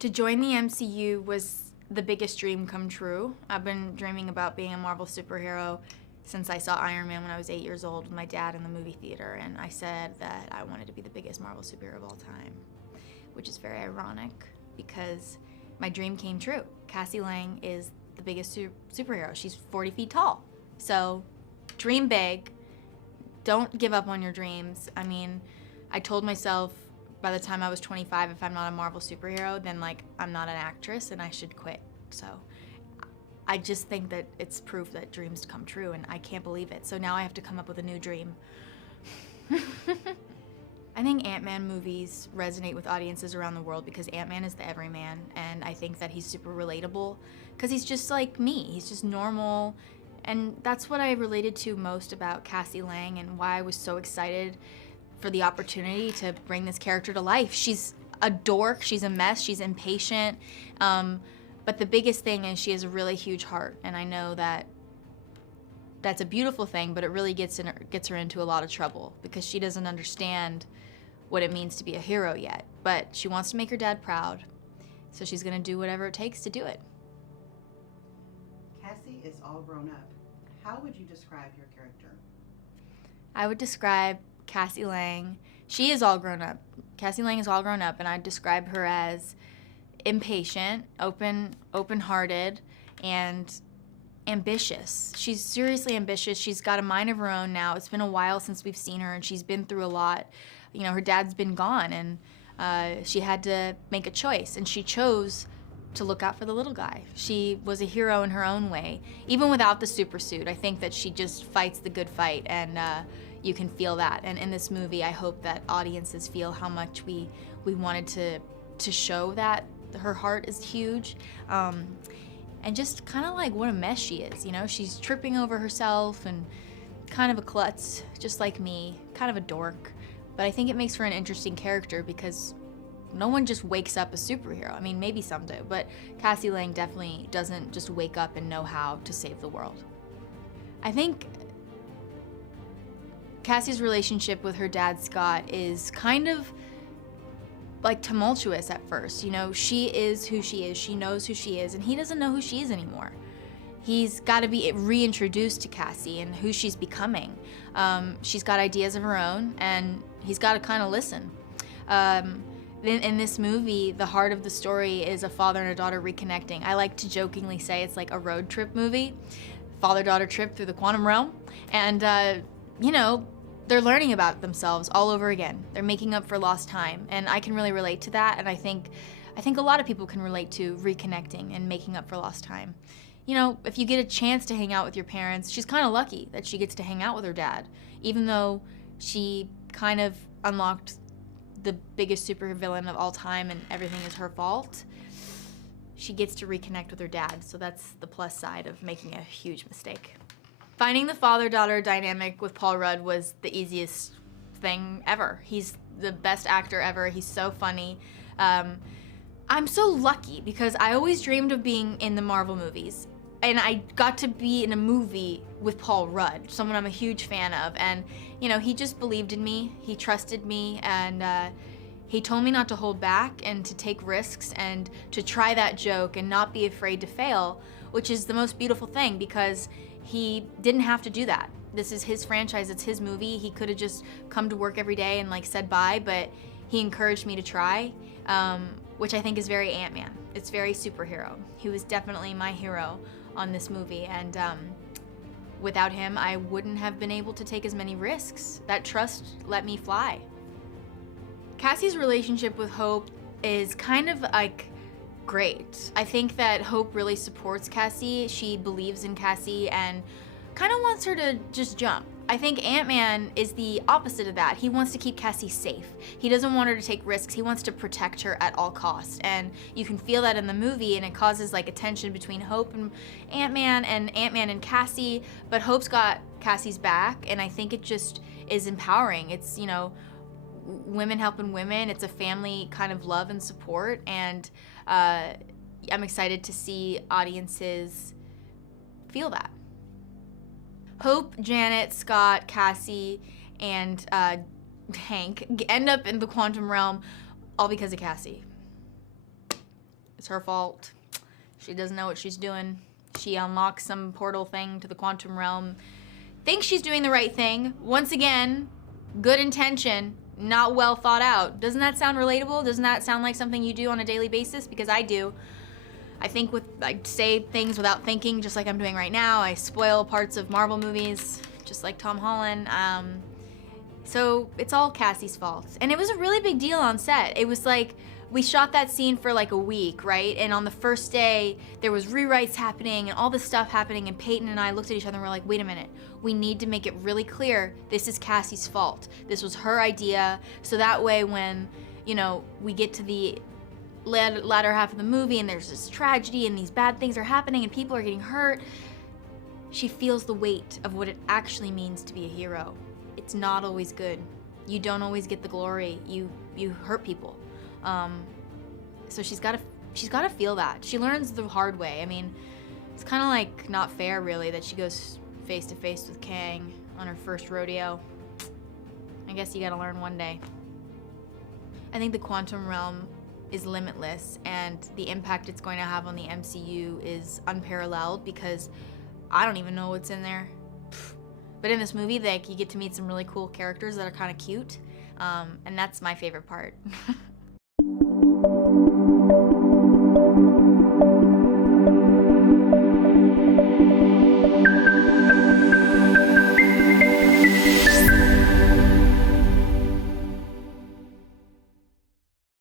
To join the MCU was the biggest dream come true. I've been dreaming about being a Marvel superhero since I saw Iron Man when I was 8 years old with my dad in the movie theater, and I said that I wanted to be the biggest Marvel superhero of all time, which is very ironic because my dream came true. Cassie Lang is the biggest superhero. She's 40 feet tall. So dream big. Don't give up on your dreams. I mean, I told myself by the time I was 25, if I'm not a Marvel superhero, then like I'm not an actress and I should quit. So I just think that it's proof that dreams come true, and I can't believe it. So now I have to come up with a new dream. I think Ant-Man movies resonate with audiences around the world because Ant-Man is the everyman, and I think that he's super relatable because he's just like me. He's just normal, and that's what I related to most about Cassie Lang and why I was so excited for the opportunity to bring this character to life. She's a dork, she's a mess, she's impatient, but the biggest thing is she has a really huge heart, and I know that that's a beautiful thing, but it really gets her into a lot of trouble because she doesn't understand what it means to be a hero yet. But she wants to make her dad proud, so she's gonna do whatever it takes to do it. Cassie is all grown up. How would you describe your character? I would describe Cassie Lang, she is all grown up. Cassie Lang is all grown up, and I'd describe her as impatient, open-hearted, and ambitious. She's seriously ambitious. She's got a mind of her own now. It's been a while since we've seen her, and she's been through a lot. You know, her dad's been gone, and she had to make a choice, and she chose to look out for the little guy. She was a hero in her own way. Even without the super suit, I think that she just fights the good fight, and you can feel that. And in this movie, I hope that audiences feel how much we wanted to show that her heart is huge. And just kind of like what a mess she is, you know? She's tripping over herself and kind of a klutz, just like me, kind of a dork. But I think it makes for an interesting character because no one just wakes up a superhero. I mean, maybe some do, but Cassie Lang definitely doesn't just wake up and know how to save the world. I think Cassie's relationship with her dad, Scott, is kind of like tumultuous at first. You know, she is who she is, she knows who she is, and he doesn't know who she is anymore. He's got to be reintroduced to Cassie and who she's becoming. She's got ideas of her own, and he's got to kind of listen. In this movie, the heart of the story is a father and a daughter reconnecting. I like to jokingly say it's like a road trip movie, father-daughter trip through the quantum realm, and you know, they're learning about themselves all over again. They're making up for lost time, and I can really relate to that, and I think a lot of people can relate to reconnecting and making up for lost time. You know, if you get a chance to hang out with your parents, she's kind of lucky that she gets to hang out with her dad, even though she kind of unlocked the biggest supervillain of all time and everything is her fault. She gets to reconnect with her dad, so that's the plus side of making a huge mistake. Finding the father-daughter dynamic with Paul Rudd was the easiest thing ever. He's the best actor ever. He's so funny. I'm so lucky because I always dreamed of being in the Marvel movies, and I got to be in a movie with Paul Rudd, someone I'm a huge fan of, and you know, he just believed in me, he trusted me, and he told me not to hold back and to take risks and to try that joke and not be afraid to fail, which is the most beautiful thing because he didn't have to do that. This is his franchise, it's his movie. He could have just come to work every day and like said bye, but he encouraged me to try, which I think is very Ant-Man. It's very superhero. He was definitely my hero on this movie, and without him, I wouldn't have been able to take as many risks. That trust let me fly. Cassie's relationship with Hope is kind of like great. I think that Hope really supports Cassie. She believes in Cassie and kind of wants her to just jump. I think Ant-Man is the opposite of that. He wants to keep Cassie safe. He doesn't want her to take risks. He wants to protect her at all costs. And you can feel that in the movie, and it causes like a tension between Hope and Ant-Man and Cassie, but Hope's got Cassie's back, and I think it just is empowering. It's, you know, women helping women. It's a family kind of love and support, and I'm excited to see audiences feel that. Hope, Janet, Scott, Cassie, and Hank end up in the quantum realm all because of Cassie. It's her fault. She doesn't know what she's doing. She unlocks some portal thing to the quantum realm. Thinks she's doing the right thing. Once again, good intention, not well thought out. Doesn't that sound relatable? Doesn't that sound like something you do on a daily basis? Because I do. I say things without thinking, just like I'm doing right now. I spoil parts of Marvel movies, just like Tom Holland. So it's all Cassie's fault. And it was a really big deal on set. It was like, we shot that scene for like a week, right? And on the first day, there was rewrites happening and all this stuff happening, and Peyton and I looked at each other and we're like, wait a minute, we need to make it really clear this is Cassie's fault. This was her idea, so that way when, you know, we get to the latter half of the movie and there's this tragedy and these bad things are happening and people are getting hurt, she feels the weight of what it actually means to be a hero. It's not always good. You don't always get the glory. You hurt people. So she's got to feel that. She learns the hard way. I mean, it's kind of like not fair, really, that she goes face to face with Kang on her first rodeo. I guess you got to learn one day. I think the quantum realm is limitless, and the impact it's going to have on the MCU is unparalleled, because I don't even know what's in there. But in this movie, like, you get to meet some really cool characters that are kind of cute, and that's my favorite part.